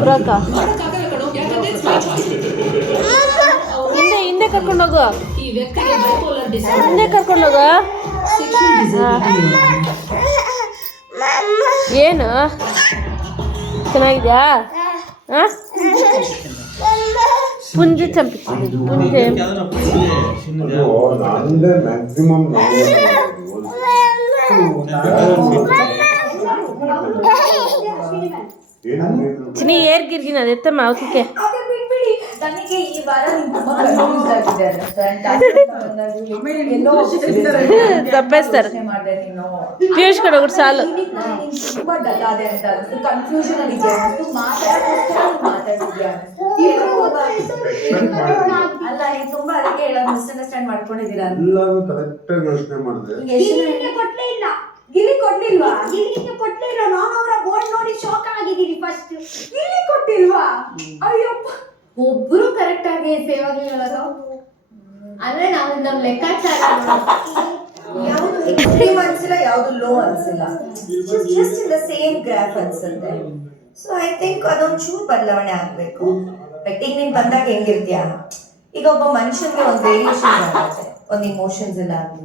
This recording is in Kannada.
ಬರಕ್ಕ ಹಿಂದೆ ಕರ್ಕೊಂಡೋಗು, ಹಿಂದೆ ಕರ್ಕೊಂಡೋಗ. ಏನು ಚೆನ್ನಾಗಿದ್ಯಾ? ಪುಂಜೆ ಚಂಪಿಸಿದೆ, ಪುಂಜೆ ಚಿನಿ ಏರ್ಗಿರ್ಗಿನ ಅದೆತ್ತಮ್ಮ ಅವಕ್ಕೆ ನನಗೆ ಈ ವಾರ ತುಂಬಾ ಕನ್ಫ್ಯೂಸ್ ಆಗಿದೆ. ತಪ್ಪೇಸ್ತಾರೆ ಪಿಯೂಷ್ ಕಡೆ ಹೋಗ್ಬಿಟ್ಟು ಸಾಲು. ತುಂಬಾ ಡಲ್ ಆದೆ ಅಂತ ಅನಿಸ್ತು, ಕನ್ಫ್ಯೂಷನ್ ಅಲ್ಲಿ ಮಾತಾಡ್ತಿದ್ಯಾ ಅಲ್ಲ, ನೀವು ತುಂಬಾ ಅದಕ್ಕೆ ಹೇಳೋದು ಮಿಸ್ಅಂಡರ್ಸ್ಟ್ಯಾಂಡ್ ಮಾಡ್ಕೊಂಡಿದ್ದೀರಾ. ಗಿಲ್ಲಿ ಕೊಡ್ಲಿಲ್ವಾ? ಗಿಲ್ಲಿಗೆ ಕೊಡ್ಲಿಲ್ಲ. ನಾನು ಅವರ ಬೋರ್ಡ್ ನೋಡಿ ಶಾಕ್ ಆಗಿದ್ದೀನಿ. ಫಸ್ಟ್ ಗಿಲ್ಲಿ ಕೊಟ್ಟಿಲ್ವಾ? ಅಯ್ಯಪ್ಪ, ಒಬ್ರು ಕರೆಕ್ಟ್ ಆಗಿ ಸೇವ್ ಆಗಲಿಲ್ಲ ಅಂದ್ರೆ ನಮ್ ಲೆಕ್ಕಾಚಾರ ಯಾವುದು ಎಕ್ಸ್ಟ್ರೀಮ್ ಅನ್ಸಿಲ್ಲ, ಯಾವುದು ಲೋ ಅನ್ಸಿಲ್ಲ, just in the same graph ಅನ್ಸುತ್ತೆ. ಸೊ ಐ ಥಿಂಕ್ ಅದೊಂದು ಚೂರು ಬದಲಾವಣೆ ಆಗ್ಬೇಕು. ಬೆಟ್ಟಿಂಗ್ ನೀನ್ ಬಂದಾಗ ಹೆಂಗಿರ್ತೀಯ, ಈಗ ಒಬ್ಬ ಮನುಷ್ಯನ್ಗೆ ಒಂದು ವೇರಿಯೇಷನ್ ಆಗುತ್ತೆ, ಒಂದು ಇಮೋಷನ್ಸ್ ಎಲ್ಲ